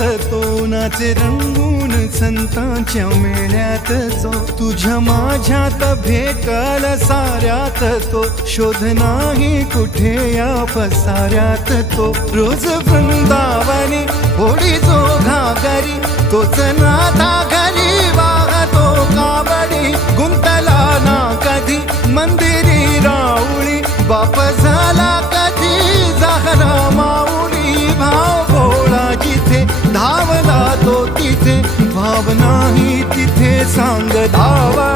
नाचे रंगून संतांच्या मेळ्यात तो. तुझ्या माझ्यात भेटल साऱ्यात तो. शोध नाही कुठे या पसाऱ्यात तो. रोज वृंदावने होडी जो घागरी तोच नाथा घरी वाहतो काबडी गुंतला ना कधी मंदिरी राऊळी बाप झाला भावनाही तिथे सांग धावा